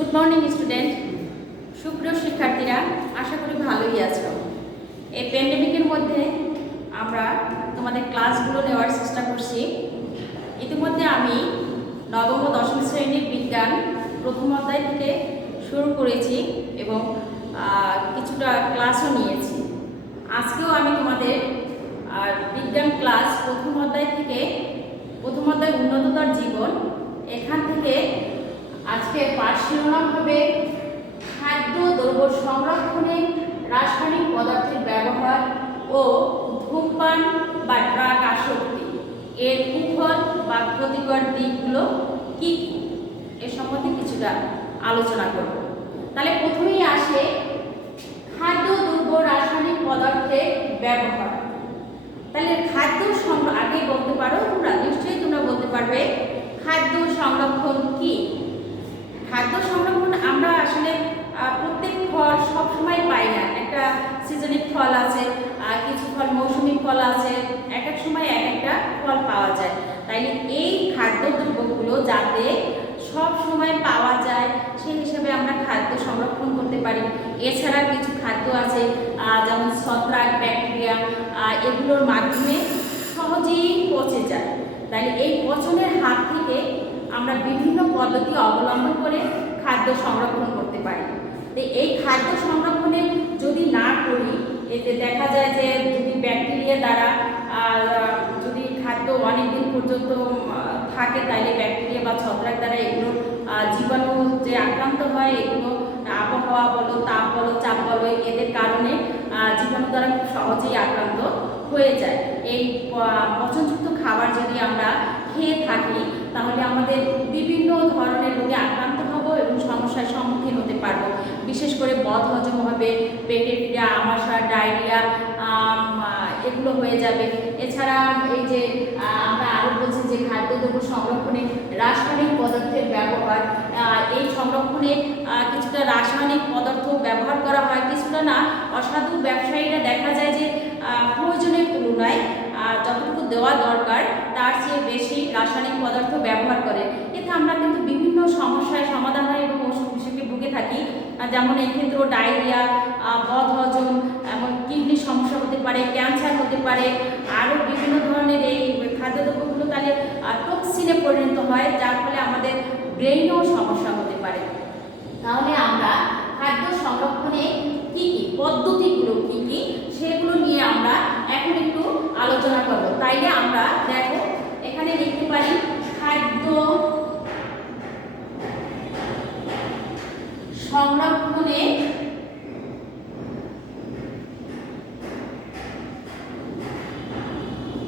Good morning student, সুপ্রিয় শিক্ষার্থীরা, আশা করি ভালোই আছো। এই প্যান্ডেমিকের মধ্যে আমরা তোমাদের ক্লাসগুলো নেওয়ার চেষ্টা করছি। ইতিমধ্যে আমি নবম ও দশম শ্রেণীর বিজ্ঞান প্রথম অধ্যায় থেকে শুরু করেছি এবং কিছুটা ক্লাসও নিয়েছি। আজকেও আমি তোমাদের বিজ্ঞান ক্লাস প্রথম অধ্যায় উন্নততর জীবন, এখান থেকে আজকে পাঠ শিরোনাম হবে খাদ্য দ্রব্য সংরক্ষণে রাসায়নিক পদার্থের ব্যবহার ও ধূমপান বা ড্রাগ আসক্তি, এর কুফল বা ক্ষতিকর দিকগুলো কী কী, এ সম্বন্ধে কিছুটা আলোচনা করব। তাহলে প্রথমেই আসে খাদ্য দ্রব্য রাসায়নিক পদার্থের ব্যবহার। তাহলে খাদ্য আগে বলতে পারো তোমরা, নিশ্চয়ই তোমরা বলতে পারবে খাদ্য সংরক্ষণ কি। খাদ্য সংরক্ষণ আমরা আসলে প্রত্যেক ফল সবসময় পাই না। একটা সিজনিক ফল আছে, কিছু ফল মৌসুমি ফল আছে, এক এক সময় এক একটা ফল পাওয়া যায়। তাই এই খাদ্যদ্রব্যগুলো যাতে সব সময় পাওয়া যায় সেই হিসেবে আমরা খাদ্য সংরক্ষণ করতে পারি। এছাড়া কিছু খাদ্য আছে যেমন ছত্রাক, ব্যাকটেরিয়া, এগুলোর মাধ্যমে সহজেই পচে যায়। তাই এই পচনের হাত থেকে আমরা বিভিন্ন পদ্ধতি অবলম্বন করে খাদ্য সংরক্ষণ করতে পারি। তো এই খাদ্য সংরক্ষণে যদি না করি, এতে দেখা যায় যে যদি ব্যাকটেরিয়া দ্বারা যদি খাদ্য অনেকদিন পর্যন্ত থাকে, তাইলে ব্যাকটেরিয়া বা ছত্রাক দ্বারা এগুলো জীবাণু যে আক্রান্ত হয়, এগুলো আবহাওয়া বলো, তাপ বলো, চাপ বলো, এদের কারণে জীবাণু দ্বারা খুব সহজেই আক্রান্ত হয়ে যায়। এই পচনযুক্ত খাবার যদি আমরা খেয়ে থাকি তাহলে আমাদের বিভিন্ন ধরনের রোগে আক্রান্ত হব এবং সমস্যার সম্মুখীন হতে পারবো। বিশেষ করে বদহজম হবে, পেটের পীড়া, আমাশা, ডায়রিয়া এগুলো হয়ে যাবে। এছাড়া এই যে আমরা আরও বলছি যে খাদ্যদ্রব্য সংরক্ষণে রাসায়নিক পদার্থের ব্যবহার, এই সংরক্ষণে কিছুটা রাসায়নিক পদার্থ ব্যবহার করা হয়, কিছুটা না। অসাধু ব্যবসায়ীরা দেখা যায় যে প্রয়োজনের তুলনায় যতটুকু দেওয়া দরকার তার চেয়ে বেশি রাসায়নিক পদার্থ ব্যবহার করে। এতে আমরা কিন্তু বিভিন্ন সমস্যার সমাধান হয় এবং অসুখ বিসুখে ভুগে থাকি। যেমন এই ক্ষেত্রেও ডায়রিয়া, বদহজম, এমন কিডনির সমস্যা হতে পারে, ক্যান্সার হতে পারে, আরও বিভিন্ন ধরনের এই খাদ্যদ্রব্যগুলো তাহলে টক্সিনে পরিণত হয়, যার ফলে আমাদের ব্রেইনেও সমস্যা হতে পারে। তাহলে আমরা খাদ্য সংরক্ষণে কী কী পদ্ধতিগুলো কী কী সেগুলো নিয়ে আমরা এখন একটু আলোচনা করব। তাইলে আমরা দেখো এখানে লিখতে পারি খাদ্য সংরক্ষণে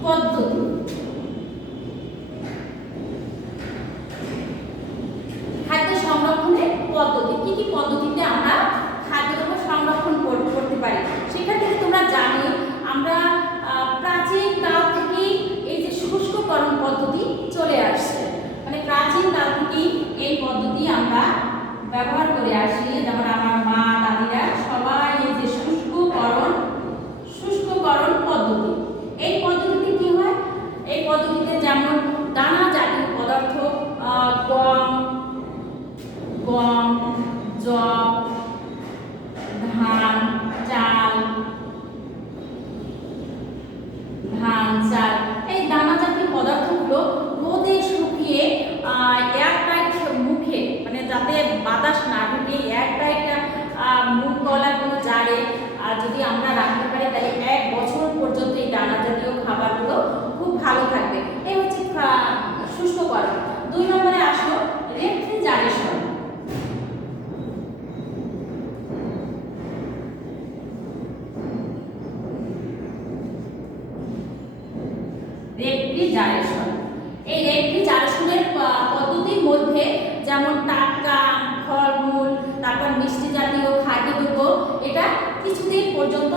পদ্ধতি। খাদ্য সংরক্ষণের পদ্ধতি কি কি পদ্ধতিতে আমরা খাদ্যদ্রব্য সংরক্ষণ করতে পারি। শিক্ষার্থীরা তোমরা জানো আমরা প্রাচীন কাল থেকেই এই যে শুষ্ককরণ পদ্ধতি চলে আসছে, মানে প্রাচীন কাল থেকেই এই পদ্ধতি আমরা ব্যবহার করে আসি। যেমন আমার মা, দাদিরা সবাই এই যে শুষ্ককরণ পদ্ধতি, এই পদ্ধতিতে কি হয়, এই পদ্ধতিতে যেমন দানা জাতীয় পদার্থ, গম, যব, ধান, চাল, এই দানা জাতীয় পদার্থগুলো রোদে শুকিয়ে এয়ারটাইট মুখে, মানে যাতে বাতাস না ঢুকে এয়ারটাইট মুখ গলা কোনো জারে যদি আমরা রাখতে পারি, তাহলে 1 বছর পর্যন্ত এই দানা জাতীয় খাবারগুলো খুব ভালো থাকবে। এই হচ্ছে শুষ্ককরণ। 2 নম্বরে আসো রেফ্রিজারেশন। এই রেফ্রিজারেশনের পদ্ধতির মধ্যে যেমন টাটকা ফলমূল, তারপর মিষ্টি জাতীয় খাদ্যদ্রব্য, এটা কিছুদিন পর্যন্ত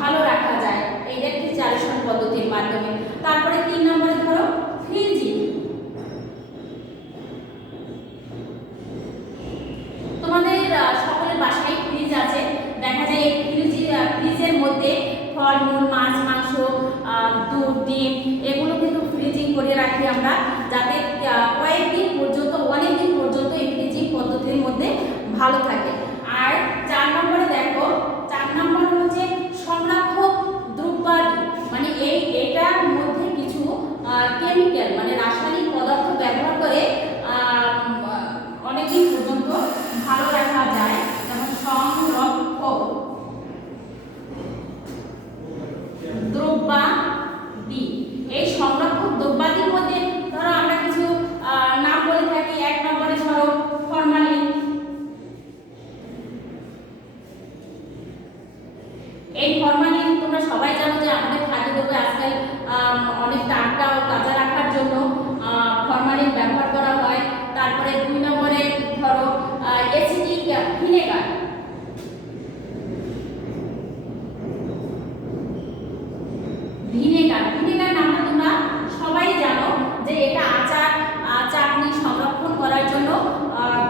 ভালো রাখা যায় এই রেফ্রিজারেশন পদ্ধতির মাধ্যমে। তারপরে 3 নম্বরে ধরো ফ্রিজিং। তোমাদের সকলের বাসায় ফ্রিজ আছে, দেখা যায় এই ফ্রিজের মধ্যে ফলমূল, মাছ, মাংস, দুধ, ডিম এগুলো কিন্তু ফ্রিজিং করে রাখি আমরা, যাতে কয়েকদিন পর্যন্ত, অনেকদিন পর্যন্ত এই ফ্রিজিং পদ্ধতির মধ্যে ভালো থাকে। আর 4 নম্বরে দেখো, 4 নম্বর হচ্ছে সংরক্ষক দ্রব্যাদি, মানে এটার মধ্যে কিছু কেমিক্যাল মানে রাসায়নিক পদার্থ ব্যবহার করে অনেকদিন পর্যন্ত ভালো রাখা যায়, যেমন সংরক্ষক দ্রব্যাদি। এই সংরক্ষক দ্রব্যাদির মধ্যে ধরো আমরা কিছু নাম বলে থাকি। 1 নম্বরে ধরো ফরমালিন। এই ফরমালিন তোমরা সবাই জানো যে আমাদের খাদ্যদ্রব্যে আজকাল অনেক টাটকা ও তাজা রাখার জন্য ফরমালিন ব্যবহার করা হয়। তারপরে 2 নম্বরে ধরো অ্যাসিটিক ভিনেগার। ভিনেগার নামটা তোমরা সবাই জানো যে এটা আচার চাটনি সংরক্ষণ করার জন্য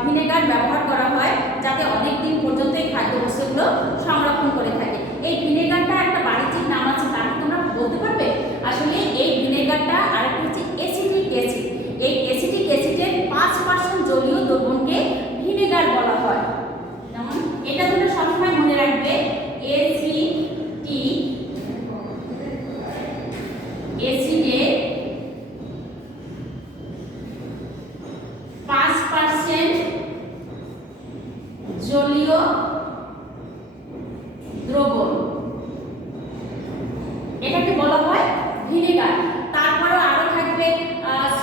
ভিনেগার ব্যবহার করা হয়, যাতে অনেক দিন পর্যন্ত এই খাদ্যবস্তুগুলো সংরক্ষণ করে থাকে। এই ভিনেগারটা একটা বাণিজ্যিক নাম আছে, তাকে তোমরা বলতে পারবে? আসলে এই ভিনেগারটা আরেকটা হচ্ছে অ্যাসিটিক অ্যাসিড। এই অ্যাসিটিক অ্যাসিডের 5% জলীয় দ্রবণকে ভিনেগার বলা হয়। যেমন এটা তোমরা সবসময় মনে রাখবে, অ্যাসিডের 5% জলীয় দ্রবণ, এটাকে বলা হয় ভিনেগার। তারপরে আরো থাকবে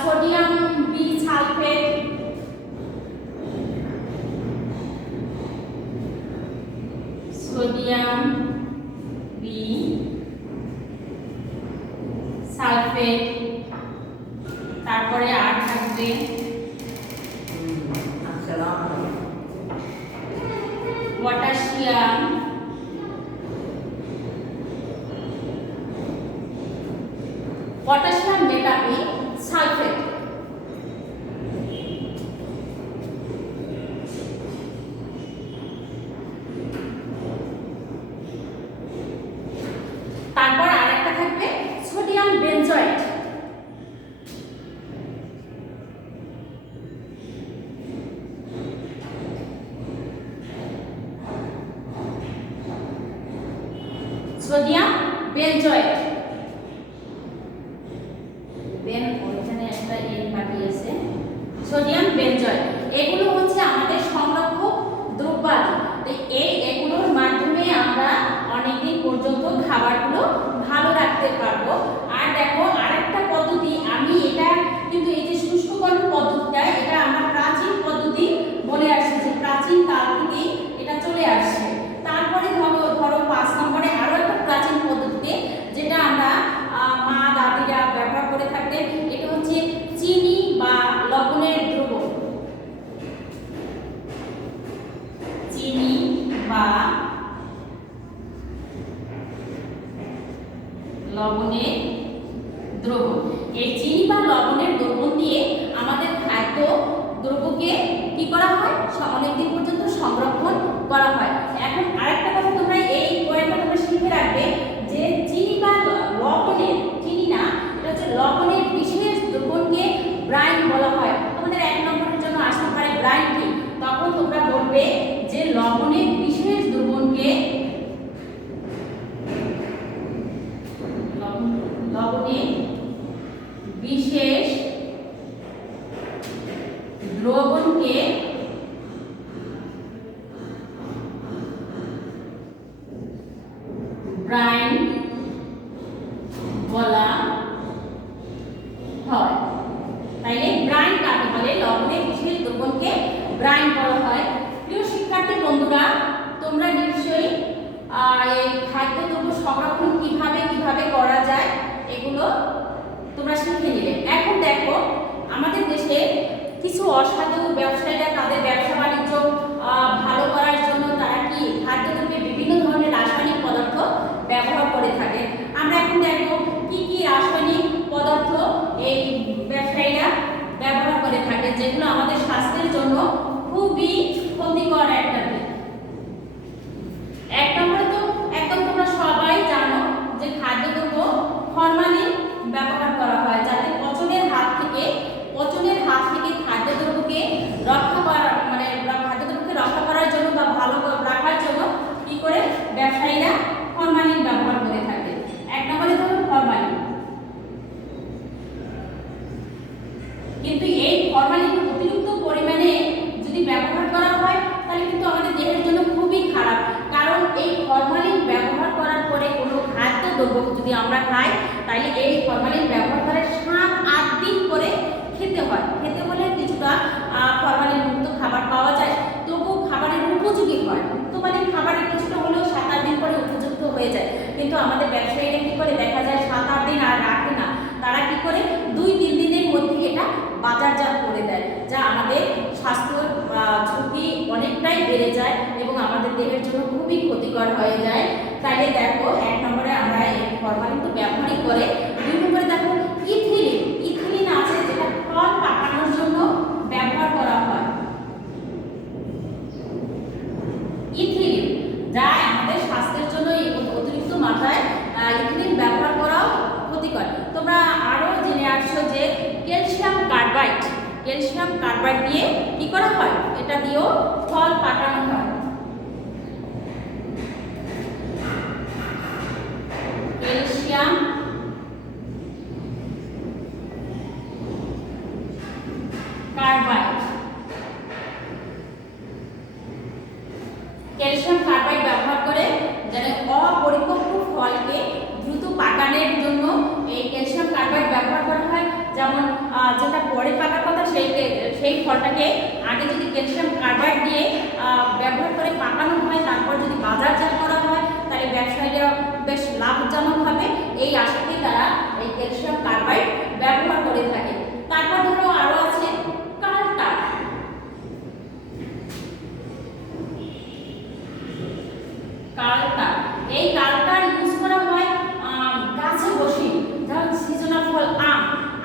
সোডিয়াম বিসালফেট, সোডিয়াম বিসালফেট। তারপরে আর থাকবে পটাশিয়াম মেটাবি সালফেট। তারপর আরেকটা থাকবে সোডিয়াম বেনজয়েট। সোডিয়াম বেনজয়েট, ওইখানে একটা এন পাঠিয়েছে, সোডিয়াম বেনজয়েট। এগুলো হচ্ছে আমাদের সংরক্ষক দ্রব্যাদি। তো এগুলোর মাধ্যমে আমরা অনেকদিন পর্যন্ত খাবারগুলো ভালো রাখতে পারবো। আর দেখো আরেকটা পদ্ধতি, আমি এটা কিন্তু এই যে শুষ্ককরণ পদ্ধতিটা, এটা আমার প্রাচীন পদ্ধতি বলে আসছে, যে প্রাচীন কাল থেকে এটা চলে আসছে। তারপরে ধরো 5 নম্বরে আরো একটা প্রাচীন পদ্ধতিতে, যেটা আমরা মা দাদিরা ব্যবহার করে থাকতেন, এটা হচ্ছে চিনি বা লবণের দ্রবণ। চিনি বা লবণের দ্রবণ। এই চিনি বা লবণের দ্রবণ দিয়ে আমাদের খাদ্য দ্রব্যকে কি করা হয়, অনেকদিন পর্যন্ত সংরক্ষণ করা হয়। এখন আরেকটা কথা তোমরা এই পয়েন্টটা তোমরা শিখে রাখবে, যে চিনি বা লবণের, চিনি না, এটা হচ্ছে লবণের বিশেষ দ্রবণকে ব্রাইন বলা হয়। তোমাদের 1 নম্বরের জন্য আসতে পারে ব্রাইন কি, তখন তোমরা বলবে যে লবণের বিশেষ দ্রবণকে, লবণের বিশেষ দ্রবণকে ব্রাইন বলা হয়। তাইলে ব্রাইন কাকে বলে? লবণের বিশেষ দ্রবণকে ব্রাইন বলা হয়। প্রিয় শিক্ষার্থী বন্ধুরা, তোমরা নিশ্চয়ই এই খাদ্যদ্রব্য সংরক্ষণ কিভাবে করা যায় এগুলো তোমরা শিখে নিলে। এখন দেখো আমাদের দেশে কিছু অসাধু ব্যবসায়ীরা তাদের ব্যবসা বাণিজ্য ভালো করার জন্য তারা কি খাদ্যদ্রব্যে বিভিন্ন ধরনের রাসায়নিক পদার্থ ব্যবহার করে থাকে। আমরা এখন দেখো কি কি রাসায়নিক পদার্থ এই ব্যবসায়ীরা ব্যবহার করে থাকে, যেগুলো আমাদের স্বাস্থ্যের জন্য খুবই ক্ষতিকর একটা দিক। 1 নম্বরে তো একদম তোমরা সবাই জানো যে খাদ্যদ্রব্য ফরমালিন ব্যবহার করা হয়, যাতে পচনের হাত থেকে খাদ্যদ্রব্যকে রক্ষা করার আমরা খাই, তাইলে এই ফরমালিন ব্যবহার করে 7-8 দিন করে খেতে হয়। খেতে হলে কিছুটা ফরমালিন মুক্ত খাবার পাওয়া যায়, তবু খাবারের উপযোগী হয়। তো মানে খাবারের কিছুটা হলেও 7-8 দিন পরে উপযুক্ত হয়ে যায়। কিন্তু আমাদের ব্যবসায়ীরা কি করে, দেখা যায় 7-8 দিন আর রাখে না, তারা কি করে 2-3 দিনের মধ্যে এটা বাজারজাত করে দেয়, যা আমাদের স্বাস্থ্য ঝুঁকি অনেকটাই বেড়ে যায় এবং আমাদের দেহের জন্য খুবই ক্ষতিকর হয়ে যায়। তাইলে দেখো 1 নম্বরে আমরা এই ফরমালিন তো ব্যবহারই করে। 2 নম্বরে দেখো ইথিলিন। ইথিলিন আছে যেটা ফল পাকানোর জন্য ব্যবহার করা হয়। ইথিলিন যা আমাদের স্বাস্থ্যের জন্য অতিরিক্ত মাত্রায় ইথিলিন ব্যবহার করাও ক্ষতিকর। তোমরা আরো জেনে আসছো যে ক্যালসিয়াম কার্বাইড, ক্যালসিয়াম কার্বাইড দিয়ে কি করা হয়, এটা দিয়েও ফল পাকানো হয়। ক্যালসিয়াম কার্বাইড, ক্যালসিয়াম কার্বাইড ব্যবহার করে যেন অপরিপক্ব ফলকে দ্রুত পাকানোর জন্য এই ক্যালসিয়াম কার্বাইড ব্যবহার করা হয়। যেমন যেটা পরে পাকার কথা সেই ফলটাকে আগে যদি ক্যালসিয়াম কার্বাইড দিয়ে ব্যবহার করে পাকানো হয়, তারপর যদি বাজারজাত করা হয়, তাহলে ব্যবসায়ীরা বেশ লাভজনক হবে। এই আশাতেই তারা এই ক্যালসিয়াম কার্বাইড ব্যবহার করে থাকে। তারপর ধরো আরো আছে কালটার। কালটার, এই কালটার ইউজ করা হয় গাছে বসে, যেমন সিজনাল ফল আম,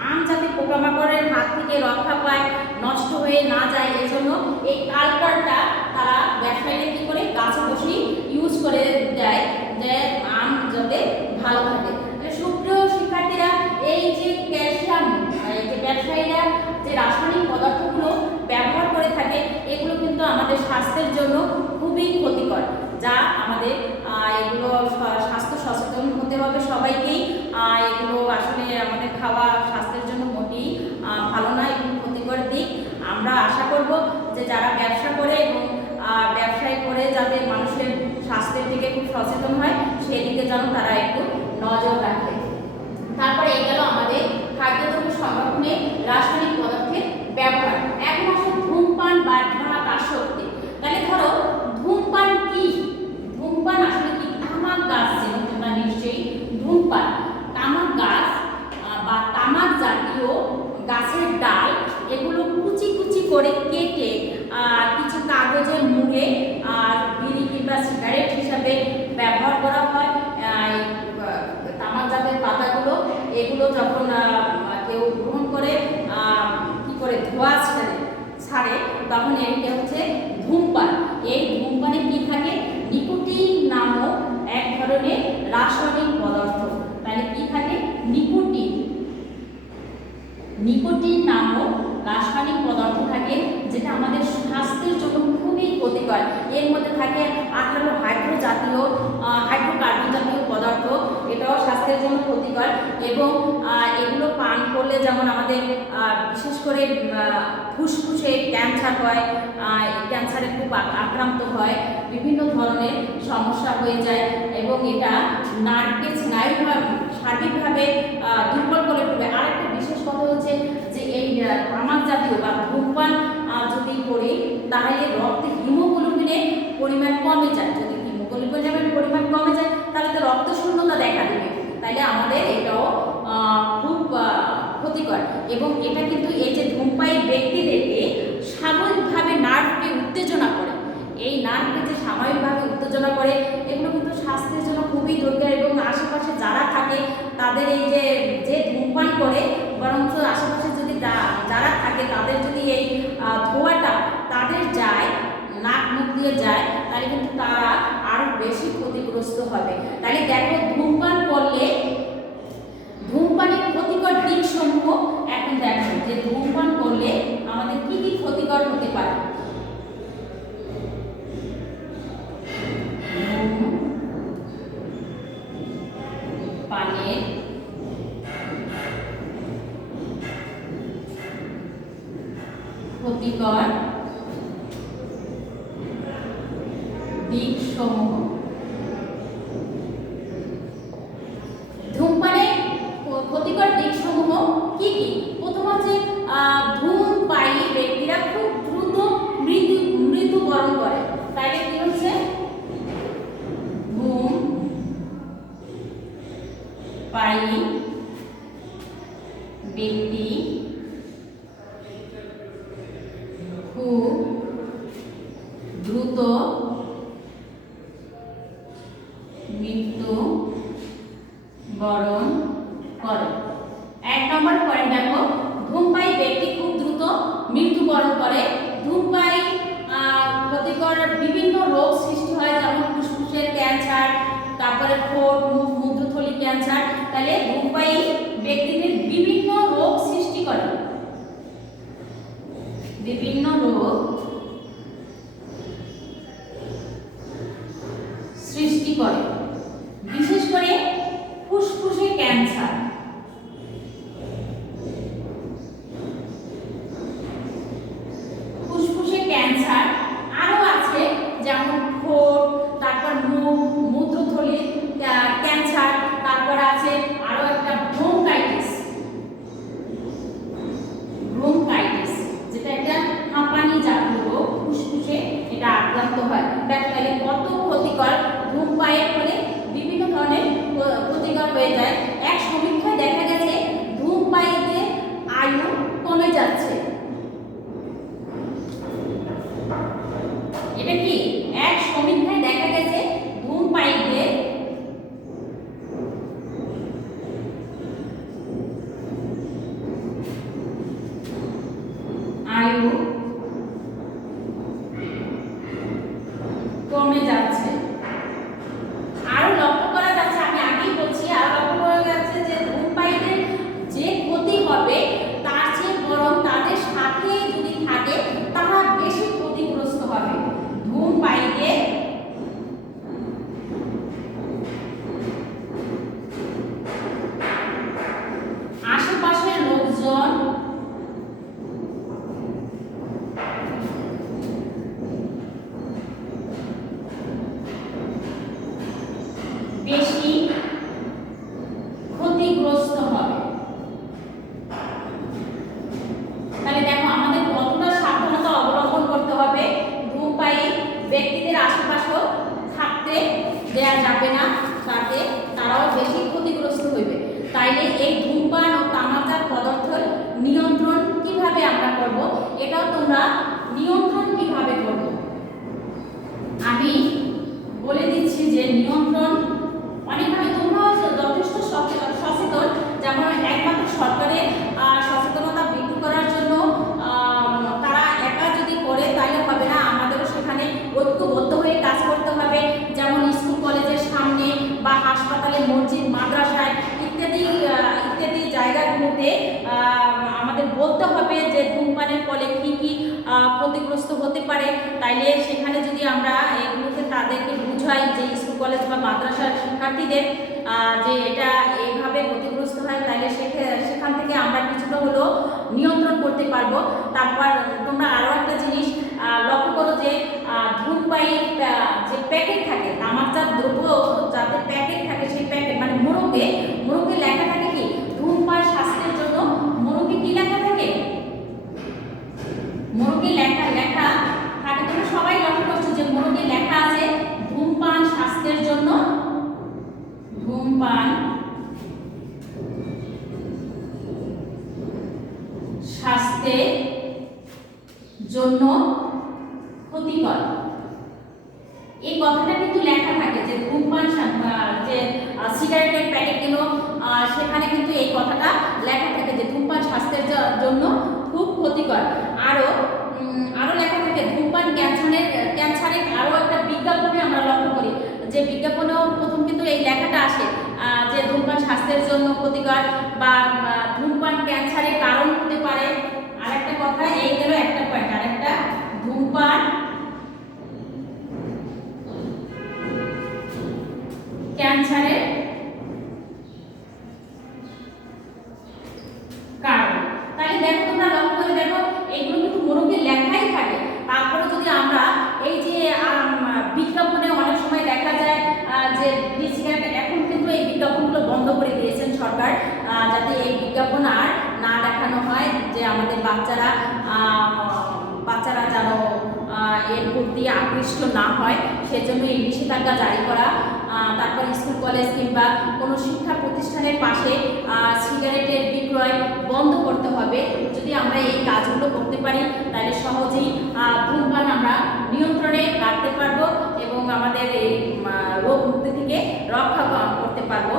আম যাতে পোকামাকড়ের হাত থেকে রক্ষা পায়, নষ্ট হয়ে না যায়, এজন্য এই কালটারটা তারা ব্যবসায়ীরা কি করে গাছে বসে ইউজ করে দেয়, যে আম যাতে ভালো থাকে। সুপ্রিয় শিক্ষার্থীরা, এই যে ক্যালসিয়াম, এই যে ব্যবসায়ীরা যে রাসায়নিক পদার্থগুলো ব্যবহার করে থাকে, এগুলো কিন্তু আমাদের স্বাস্থ্যের জন্য খুবই ক্ষতিকর, যা আমাদের এগুলো স্বাস্থ্য সচেতন হতে হবে সবাইকেই। এগুলো আসলে আমাদের খাওয়া স্বাস্থ্যের জন্য মোটেই ভালো না এবং ক্ষতিকর দিক। আমরা আশা করব যে যারা ব্যবসা করে এবং ব্যবসায় করে যাতে মানুষের স্বাস্থ্যের দিকে খুব সচেতন হয়, সেদিকে যেন তারা একটু নজর রাখে। তারপরে এই গেল আমাদের খাদ্যদ্রব্য সংরক্ষণে রাসায়নিক পদার্থের ব্যবহার। এখন আসলে ধূমপান বা আসক্তি। তাহলে ধরো ধূমপান কি? ধূমপান আসলে কি? তামাক গাছ, যেমন তোমরা নিশ্চয়ই ধূমপান, তামাক গাছ বা তামাক জাতীয় গাছের ডাল, এগুলো কুচি কুচি করে কেটে কিছু কাগজে মুড়ে বিড়ি কিংবা সিগারেট হিসাবে ব্যবহার করা হয়। তামাক জাতের পাতাগুলো, এগুলো যখন কেউ গ্রহণ করে কি করে ধোঁয়া ছাড়ে, তখন এটা হচ্ছে ধূমপান। এই ধূমপানে কি থাকে? নিকোটিন নামক এক ধরনের রাসায়নিক পদার্থ। তাহলে কি থাকে? নিকোটিন, নিকোটিন নামক রাসায়নিক পদার্থ থাকে, যেটা আমাদের স্বাস্থ্যের জন্য খুবই ক্ষতিকর। এর মধ্যে থাকে 18 হাইড্রোকার্বন জাতীয় পদার্থ, এটাও স্বাস্থ্যের জন্য ক্ষতিকর। এবং এগুলো পান করলে যেমন আমাদের বিশেষ করে ফুসফুসে ক্যান্সার হয়, ক্যান্সারে খুব আক্রান্ত হয়, বিভিন্ন ধরনের সমস্যা হয়ে যায় এবং এটা নার্ভকে সার্বিকভাবে দুর্বল করে ফেলবে। আরেকটা বিশেষ কথা হচ্ছে যে এই তামাক জাতীয় বা ধূমপান যদি করি, তাহলে রক্তে হিমোগ্লোবিনের পরিমাণ কমে যায়। যদি হিমোগ্লোবিনের পরিমাণ কমে যায়, তাহলে তো রক্ত শূন্যতা দেখা দেবে। তাইলে আমাদের এটাও খুব ক্ষতিকর। এবং এটা কিন্তু এই যে ধূমপায়ী ব্যক্তিদেরকে সাময়িকভাবে নার্ভকে উত্তেজনা করে, এই নার্ভকে যে সাময়িকভাবে উত্তেজনা করে, এগুলো কিন্তু স্বাস্থ্যের জন্য খুবই দরকার। এবং আশেপাশে যারা থাকে তাদের এই যে ধূমপান করে, বরঞ্চ আশেপাশে যদি যারা থাকে তাদের যদি এই ধোঁয়াটা তাদের যায়, নাক মুখ দিয়ে যায়, তাহলে কিন্তু তারা আরো বেশি ক্ষতিগ্রস্ত হবে। তাহলে দেখো ধূমপান করলে ধূমপানের ক্ষতিকর দিক সমূহ এখন দেখো যে ধূমপান করলে আমাদের কি কি ক্ষতিকর হতে পারে। পানের ক্ষতিকর দিক সমূহ। বিভিন্ন রোগ সৃষ্টি করে, বিশেষ করে ফুসফুসে ক্যান্সার। ফুসফুসে ক্যান্সার আরো আছে, যেমন ঠোঁট, তারপর মুখ, মূত্রথলির ক্যান্সার, তারপর আছে আরো একটা ব্রঙ্কাইটিস। ব্রঙ্কাইটিস যেটা একটা হাঁপানি জাতীয় রোগ, ফুসফুসে এটা আক্রান্ত হয়। তাহলে কত ক্ষতিকর, ধূমপানের ফলে বিভিন্ন ধরনের ক্ষতিকর হয়ে যায়। এক সমীক্ষায় দেখা গেছে ধূমপায়ীদের আয়ু কমে যাচ্ছে। এটা কি এক সমীক্ষায় দেখা গেছে ধূমপায়ীদের আয়ু কমে যাচ্ছে। আরো লক্ষ্য করা যাচ্ছে, আমি আগেই বলছি, আরো লক্ষ্য করা যাচ্ছে যে ধূমপায়ীদের যে ক্ষতি হবে তার চেয়ে বরং তাদের সাথে যদি থাকে তারা বেশি ক্ষতিগ্রস্ত হবে। ধূমপায়ীদের আশেপাশের লোকজন বেশি ক্ষতিগ্রস্ত হবে। তাহলে দেখো আমাদের কতটা সাবধানতা অবলম্বন করতে হবে। ধূমপায়ী ব্যক্তিদের আশেপাশেও থাকতে দেয়া যাবে না, তাতে তারাও বেশি ক্ষতিগ্রস্ত হইবে। তাইলে এই ধূমপান ও তামাকজাত পদার্থের নিয়ন্ত্রণ কিভাবে আমরা করব, এটাও তোমরা নিয়ন্ত্রণ কিভাবে করব আমি বলে দিচ্ছি। যে নিয়ন্ত্রণ অনেকভাবে, তোমরাও যথেষ্ট সচেতন, যেমন একমাত্র সরকারের সচেতনতা বৃদ্ধি করার জন্য তারা একা যদি করে তাহলে হবে না, আমাদেরও সেখানে ঐক্যবদ্ধ হয়ে কাজ করতে হবে। যেমন স্কুল কলেজের সামনে বা হাসপাতালে, মসজিদ, মাদ্রাসায় ইত্যাদি ইত্যাদি জায়গাগুলোতে আমাদের বলতে হবে যে ধূমপানের ফলে কি কি ক্ষতিগ্রস্ত হতে পারে। তাইলে সেখানে যদি আমরা এগুলোকে তাদেরকে বুঝাই যে স্কুল কলেজ বা মাদ্রাসার শিক্ষার্থীদের যে এটা এইভাবে ক্ষতিগ্রস্ত হয়, তাইলে সেখান থেকে আমরা কিছুটা হলেও নিয়ন্ত্রণ করতে পারবো। তারপর তোমরা আরও একটা জিনিস লক্ষ্য করো যে ধূমপায়ীর যে প্যাকেট থাকে, তামাকজাত দ্রব্য যাতে প্যাকেট থাকে, সেই প্যাকেট মানে মোড়কে লেখা থাকে কি ধূমপান স্বাস্থ্যের জন্য। মোড়কে কি লেখা থাকে? মোড়কে লেখা থাকে, তোমরা সবাই লক্ষ্য করছো যে মোড়কে লেখা আছে ধূমপান স্বাস্থ্যের জন্য, ধূমপান স্বাস্থ্যের জন্য ক্ষতিকর। এই কথাটা কিন্তু লেখা থাকে যে ধূমপান যে সিগারেটের প্যাকেটগুলো সেখানে কিন্তু এই কথাটা লেখা থাকে যে ধূমপান স্বাস্থ্যের জন্য খুব ক্ষতিকর। আরও লেখা থাকে ধূমপান ক্যান্সারের আরও একটা বিজ্ঞাপনে আমরা লক্ষ্য করি, যে বিজ্ঞাপনেও প্রথম কিন্তু এই লেখাটা আসে যে ধূমপান স্বাস্থ্যের জন্য ক্ষতিকর বা ধূমপান ক্যান্সারের কারণ হতে পারে। আরেকটা কথা, এই গেল একটা পয়েন্ট। আরেকটা, ধূমপান ক্যান্সারের কারণ। তাহলে দেখো তোমরা লক্ষ্য করে দেখো, এগুলো কিন্তু মোড়কে লেখাই থাকে। তারপরে যদি আমরা এই যে বিজ্ঞাপনে অনেক সময় দেখা যায় যে সিগারেট, এখন কিন্তু এই বিজ্ঞাপনগুলো বন্ধ করে দিয়েছেন সরকার, যাতে এই বিজ্ঞাপন আর না দেখানো হয়, যে আমাদের বাচ্চারা যেন এর প্রতি আকৃষ্ট না হয়, সেজন্য এই নিষেধাজ্ঞা জারি করা। তারপর স্কুল কলেজ কিংবা কোনো শিক্ষা প্রতিষ্ঠানের পাশে সিগারেটের বিক্রয় বন্ধ করতে হবে। যদি আমরা এই কাজগুলো করতে পারি তাহলে সহজেই ধূমপান আমরা নিয়ন্ত্রণে রাখতে পারবো এবং আমাদের এই রোগ মুক্তি থেকে রক্ষা করতে পারবো।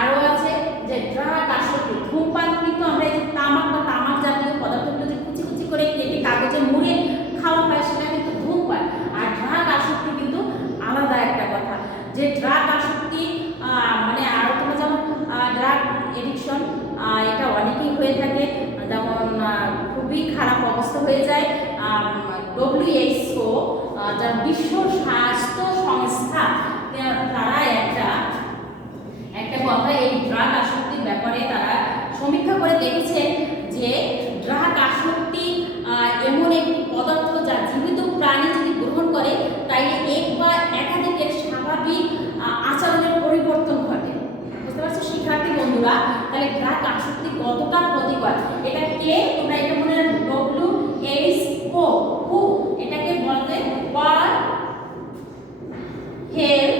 আরও আছে যে ড্রাগ আসক্তি। ধূমপান কিন্তু আমরা এই যে তামাক বা তামাক জাতীয় পদার্থগুলো যে কুচি কুচি করে কেটে কাগজে মুড়ে খাওয়া হয়, সেটা কিন্তু ধূমপান। আর ড্রাগ আসক্তি কিন্তু আলাদা একটা কথা, যে ড্রাগ আসক্তি মানে আরও তোমরা যেমন ড্রাগ এডিকশন, এটা অনেকেই হয়ে থাকে, যেমন খুবই খারাপ অবস্থা হয়ে যায়। ড্রাগ আসক্তি কতটা ক্ষতিকর। এটা কে, তোমরা এটা মনে রাখো, WHO, হু, এটাকে বলে world health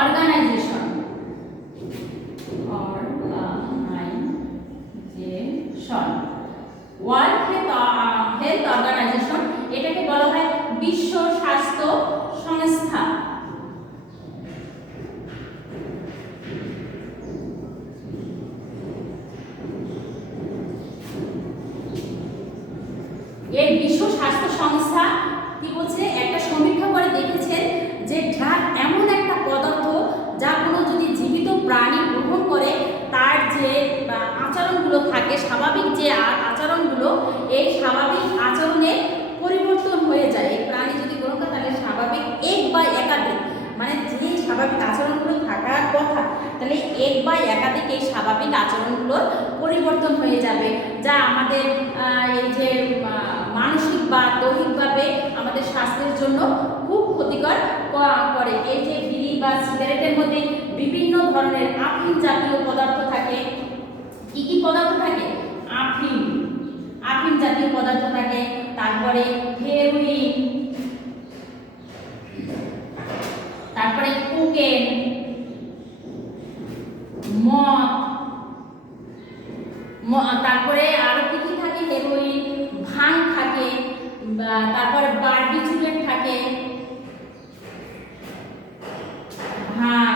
organisation. World health organisation, এটাকে বলা হয় বিশ্ব স্বাস্থ্য সংস্থা। এই বিশ্ব স্বাস্থ্য সংস্থা কি বলছে, একটা সমীক্ষা করে দেখেছে যে ড্রাগ এমন একটা পদার্থ যা কোনো যদি জীবিত প্রাণী গ্রহণ করে তার যে আচরণগুলো থাকে, স্বাভাবিক যে আচরণগুলো, এই স্বাভাবিক আচরণে পরিবর্তন হয়ে যায়। এই প্রাণী যদি গ্রহণ করে তাহলে স্বাভাবিক এক বা একাধিক, মানে যে স্বাভাবিক আচরণগুলো থাকার কথা, তাহলে এক বা একাধিক এই স্বাভাবিক আচরণগুলোর পরিবর্তন হয়ে যাবে, যা আমাদের এই যে মানসিক বা দৈহিকভাবে আমাদের স্বাস্থ্যের জন্য খুব ক্ষতিকর করে। এই যে বিড়ি বা সিগারেটের মধ্যে বিভিন্ন ধরনের আফিম জাতীয় পদার্থ থাকে। কি কি পদার্থ থাকে? আফিম জাতীয় পদার্থ থাকে, তারপরে হেরোইন, তারপরে কোকেন, মদ, তারপরে আরো কি কি থাকে? হেরোইন, ভাং থাকে, তারপরে বারবিচুরেট থাকে, ভাং,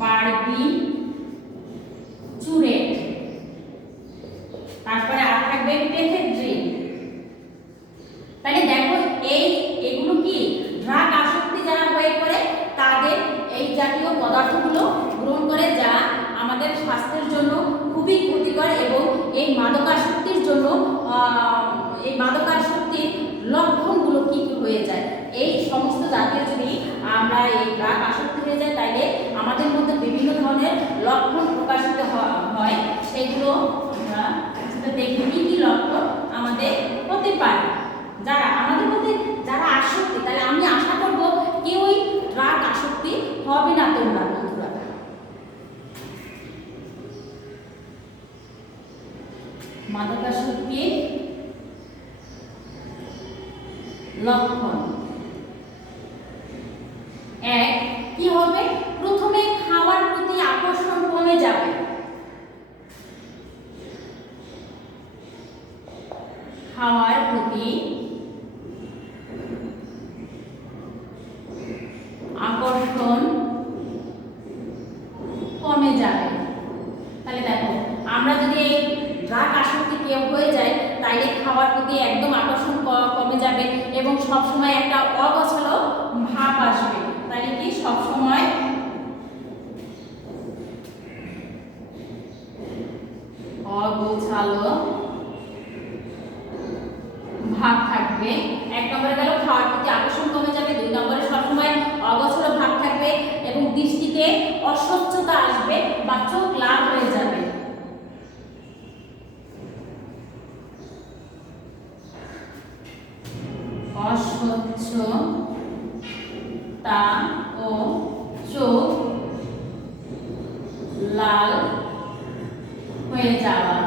বারবিচুরেট, তারপরে আর থাকবে পেথেড্রিন। তাহলে দেখো এগুলো কি ড্রাগ আসক্তি যারা হয়ে পড়ে তাদের এই জাতীয় পদার্থগুলো গ্রহণ করে, যা আমাদের স্বাস্থ্যের জন্য খুবই ক্ষতিকর। এবং এই মাদকাসক্তির জন্য এই মাদকাসক্তির লক্ষণগুলো কি কি হয়ে যায়, এই সমস্ত জাতীয় যদি আমরা এই ড্রাগ আসক্তি হয়ে যায় তাইলে আমাদের মধ্যে বিভিন্ন ধরনের লক্ষণ প্রকাশিত হয়। সেগুলো আমরা দেখি কি কি লক্ষণ আমাদের হতে পারে। যারা আমাদের মধ্যে যারা আসক্তি, তাহলে আমি আশা করব কেউই ড্রাগ আসক্তি হবে না তোমরা বন্ধুরা। মাদকাসক্তির লক্ষণ এক, কি হবে? প্রথমে খাওয়ার প্রতি আকর্ষণ কমে যাবে। খাওয়ার প্রতি আকর্ষণ কমে যাবে। তাহলে দেখো আমরা যদি এই ড্রাগ আসক্তি কেউ হয়ে যায় তাইলে খাওয়ার প্রতি একদম আকর্ষণ কমে যাবে এবং সবসময় একটা অগোছালো ভাব আসবে। তাহলে কি সবসময় অগোছালো ভাব থাকবে। এক নম্বরে গেল খাওয়ার প্রতি আকর্ষণ কমে যাবে, দুই নম্বরে সবসময় অগোছালো ভাব থাকবে এবং দৃষ্টিতে অস্বচ্ছতা আসবে বা চোখ লাল হয়ে যাবে। অস্বচ্ছতা ও চোখ লাল হয়ে যাওয়া,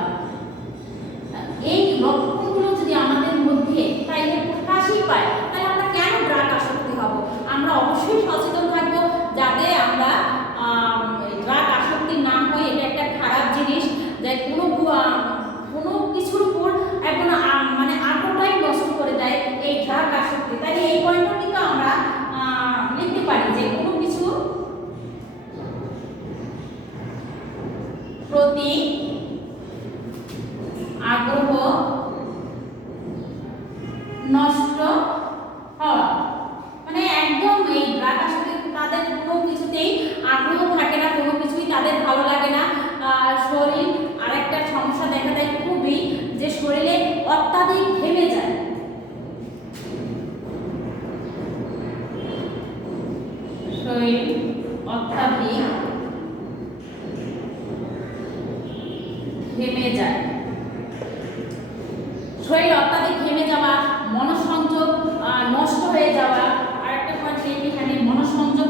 এই লক্ষণগুলো যদি আমাদের মধ্যে তাইলে প্রকাশই পায়, তাহলে আমরা কেন ড্রাগ আসক্তি হব? আমরা অবশ্যই সচেতন থাকবো যাতে আমরা ড্রাগ আসক্তি না হয়। এটা একটা খারাপ জিনিস, যে কোনো কিছুর উপর এখন মানে আগ্রহটাই নষ্ট করে দেয় এই ড্রাগ আসক্তি। তাহলে এই পয়েন্টটা কিন্তু আমরা লিখতে পারি যে কোনো কিছু প্রতি আগ্রহ নষ্ট হওয়া, মানে একদম এই ড্রাগ আসক্তি তাদের কোনো কিছুতেই আগ্রহ থাকে না, কোনো কিছুই তাদের ভালো লাগে না। শরীর আরেকটা সমস্যা দেখা দেয় খুবই, যে শরীরে অত্যাধিক ঘেমে যায়। শরীর অত্যাধিক ঘেমে যায়, শরীর অত্যাধিক ঘেমে যাওয়া, মনোসংযোগ নষ্ট হয়ে যাওয়া। আরেকটা পয়েন্ট এখানে মনোসংযোগ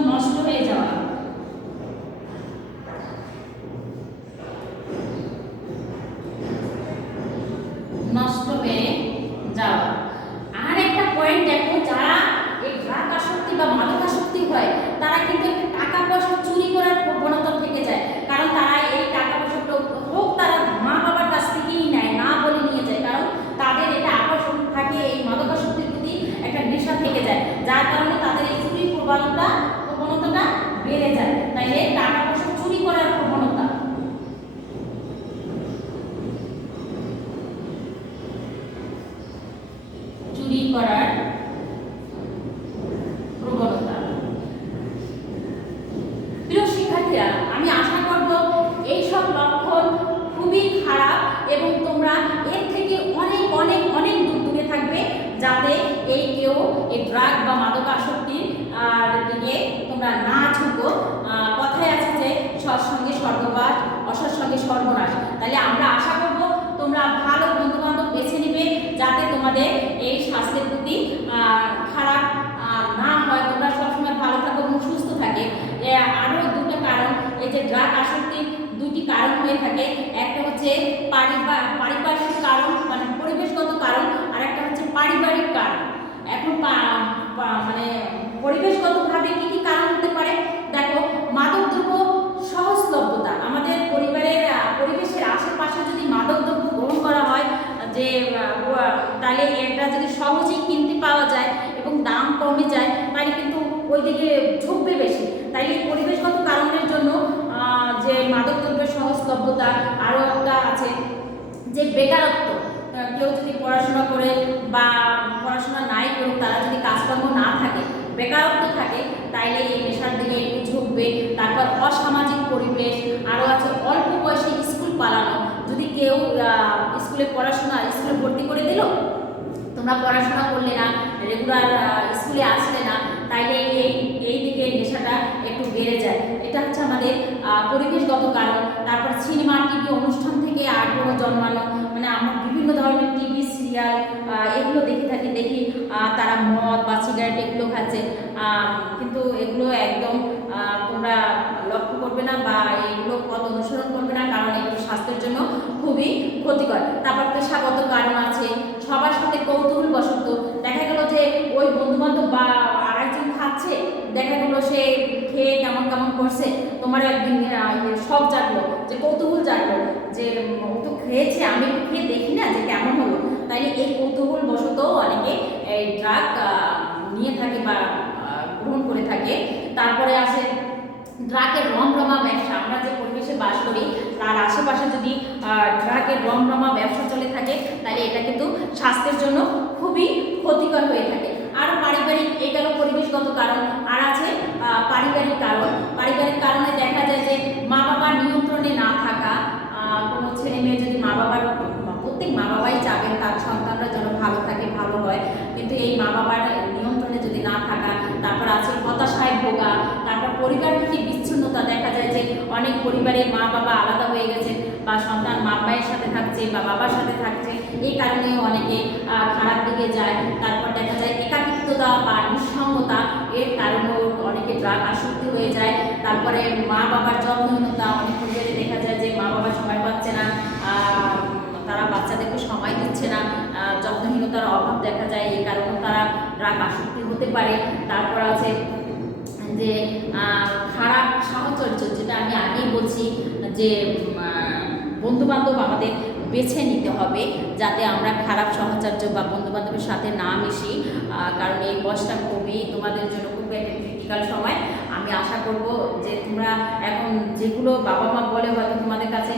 এই ড্রাগ বা মাদক আসক্তির দিকে তোমরা না ঝুঁকো। কথায় আছে যে সৎসঙ্গে স্বর্গবাস, অসৎসঙ্গে সর্বনাশ। তাহলে আমরা আশা করব তোমরা ভালো বন্ধু বান্ধব বেছে নিবে, যাতে তোমাদের এই স্বাস্থ্যের প্রতি খারাপ না হয়, তোমরা সবসময় ভালো থাকো এবং সুস্থ থাকে। আরও দুটো কারণ, এই যে ড্রাগ আসক্তির দুটি কারণ হয়ে থাকে, একটা হচ্ছে পারিপার্শ্বিক কারণ মানে পরিবেশগত কারণ, আর একটা হচ্ছে পারিবারিক কারণ। এখন মানে পরিবেশগতভাবে কি কি কারণ হতে পারে দেখো, মাদকদ্রব্য সহজলভ্যতা। আমাদের পরিবেশের আশেপাশে যদি মাদকদ্রব্য গ্রহণ করা হয়, যে তাহলে এটা যদি সহজেই কিনতে পাওয়া যায় এবং দাম কমে যায়, তাহলে কিন্তু ওই দিকে ঝুঁকবে বেশি। তাই এই পরিবেশগত কারণের জন্য যে মাদকদ্রব্যের সহজলভ্যতা। আরও একটা আছে যে বেকারত্ব। কেউ যদি পড়াশোনা করে বা পড়াশোনা নাই করুক, তারা যদি কাজকর্ম না থাকে, বেকারত্ব থাকে, তাইলে এই নেশার দিকে একটু ঝুঁকবে। তারপর অসামাজিক পরিবেশ। আরও আছে অল্প বয়সে স্কুল পালানো। যদি কেউ স্কুলে ভর্তি করে দিল, তোমরা পড়াশোনা করলে না, রেগুলার স্কুলে আসলে না, তাইলে এই দিকে নেশাটা একটু বেড়ে যায়। এটা হচ্ছে আমাদের পরিবেশগত কারণ। তারপর সিনেমা টিভি অনুষ্ঠান থেকে আগ্রহ জন্মানো, মানে আমরা বিভিন্ন ধরনের টিভি সিরিয়াল এগুলো দেখি তারা মদ বা সিগারেট এগুলো খাচ্ছে, কিন্তু এগুলো একদম তোমরা লক্ষ্য করবে না বা এগুলো পথ অনুসরণ করবে না, কারণ এগুলো স্বাস্থ্যের জন্য খুবই ক্ষতিকর। তারপর পেশাগত কারণ আছে, সবার সাথে কৌতূহল বসত। দেখা গেল যে ওই বন্ধুবান্ধব বা আরেকজন খাচ্ছে, দেখা গেলো সে খেয়ে কেমন করছে, তোমার একদিন শখ জাগলো, যে কৌতূহল জাগলো যে ও তো খেয়েছে, আমি খেয়ে দেখি না যে কেমন হলো। তাইলে এই কৌতূহল বশত অনেকে এই ড্রাগ নিয়ে থাকে বা গ্রহণ করে থাকে। তারপরে আসে ড্রাগের রমরমা ব্যবসা। আমরা যে পরিবেশে বাস করি তার আশেপাশে যদি ড্রাগের রমরমা ব্যবসা চলে থাকে, তাহলে এটা কিন্তু স্বাস্থ্যের জন্য খুবই ক্ষতিকর হয়ে থাকে। আর পারিবারিক, এই গেল পরিবেশগত কারণ। আর আছে পারিবারিক কারণ। পারিবারিক কারণে দেখা যায় যে মা বাবার নিয়ন্ত্রণে না থাকা। কোনো ছেলে মেয়ে যদি প্রত্যেক মা বাবাই চাবেন তার সন্তানরা যেন ভালো থাকে, ভালো হয়, কিন্তু এই মা বাবার নিয়ন্ত্রণে যদি না থাকা। তারপর আছে হতাশায় ভোগা। তারপর পরিবার থেকে বিচ্ছিন্নতা। দেখা যায় যে অনেক পরিবারে মা বাবা আলাদা হয়ে গেছে, বা সন্তান মা বাবার সাথে থাকছে বা বাবার সাথে থাকছে, এই কারণে অনেকে খারাপ দিকে যায়। তারপর দেখা যায় একাকিত্বতা বা নিঃসঙ্গতা, এর কারণেও অনেকে ড্রাগ আসক্তি হয়ে যায়। তারপরে মা বাবার যত্নহীনতা। অনেক পরিবারে দেখা যায় যে মা বাবা সময় পাচ্ছে না, তারা বাচ্চাদেরকে সময় দিচ্ছে না, যত্নহীনতার অভাব দেখা যায়, এই কারণেও তারা ড্রাগ আসক্তি হতে পারে। তারপর আছে যে খারাপ সাহচর্য, যেটা আমি আগেই বলছি যে বন্ধুবান্ধব আমাদের বেছে নিতে হবে, যাতে আমরা খারাপ সাহচর্য বা বন্ধুবান্ধবের সাথে না মিশি, কারণ এই বয়সটা খুবই তোমাদের জন্য খুব একটা ক্রিটিক্যাল সময়। আমি আশা করব যে তোমরা এখন যেগুলো বাবা মা বলে, হয়তো তোমাদের কাছে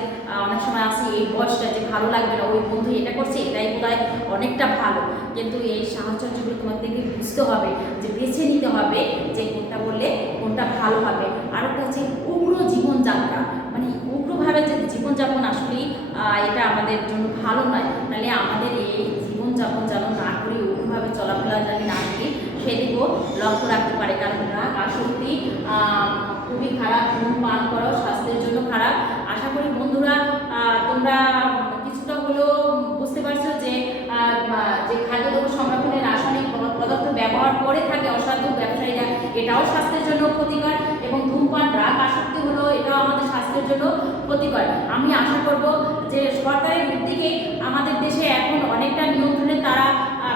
অনেক সময় আসি এই বয়সটা যে ভালো লাগবে না, ওই বন্ধু এটা করছে, এটাই বোধহয় অনেকটা ভালো, কিন্তু এই সাহচর্যগুলো তোমাদেরকে বুঝতে হবে, যে বেছে নিতে হবে যে কোনটা বললে কোনটা ভালো হবে। আর একটা হচ্ছে উগ্র জীবনযাত্রা, মানে উগ্রভাবে যে জীবনযাপন, আসলেই এটা আমাদের জন্য ভালো নয়। তাহলে আমাদের এই জীবনযাপন যেন না করি, উগ্রভাবে চলাফেরা যেন না করি, সেদিকেও লক্ষ্য রাখতে পারে। কারণ ড্রাগ আসক্তি খুবই খারাপ। ধূমপান করো, স্বাস্থ্যের জন্য খারাপ। আশা করি বন্ধুরা তোমরা কিছুটা হলেও বুঝতে পারছো যে খাদ্যদ্রব্য সংরক্ষণের রাসায়নিক পদার্থ ব্যবহার করে থাকে অসাধু ব্যবসায়ীরা, এটাও স্বাস্থ্যের জন্য ক্ষতিকর। এবং ধূমপান, ড্রাগ আসক্তি হলো, এটাও আমাদের স্বাস্থ্যের জন্য ক্ষতিকর। আমি আশা করব যে সরকারের দিক থেকে আমাদের দেশে এখন অনেকটা নিয়ন্ত্রণে, তারা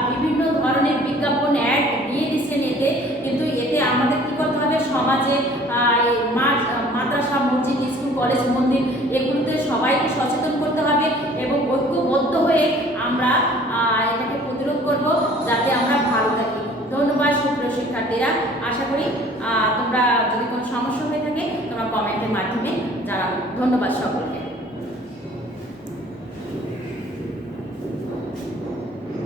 বিভিন্ন ধরনের বিজ্ঞাপন অ্যাড দিয়ে দিচ্ছেন এতে, কিন্তু এতে আমাদের কী করতে হবে, সমাজে মাদ্রাসা, মসজিদ, স্কুল, কলেজ, মন্দির এগুলোতে সবাইকে সচেতন করতে হবে এবং ঐক্যবদ্ধ হয়ে আমরা এটাকে প্রতিরোধ করব, যাতে আমরা ভালো থাকি। ধন্যবাদ সুপ্রিয় শিক্ষার্থীরা। আশা করি তোমরা যদি কোনো সমস্যা হয়ে থাকে তোমরা কমেন্টের মাধ্যমে জানাবো। ধন্যবাদ সকলকে।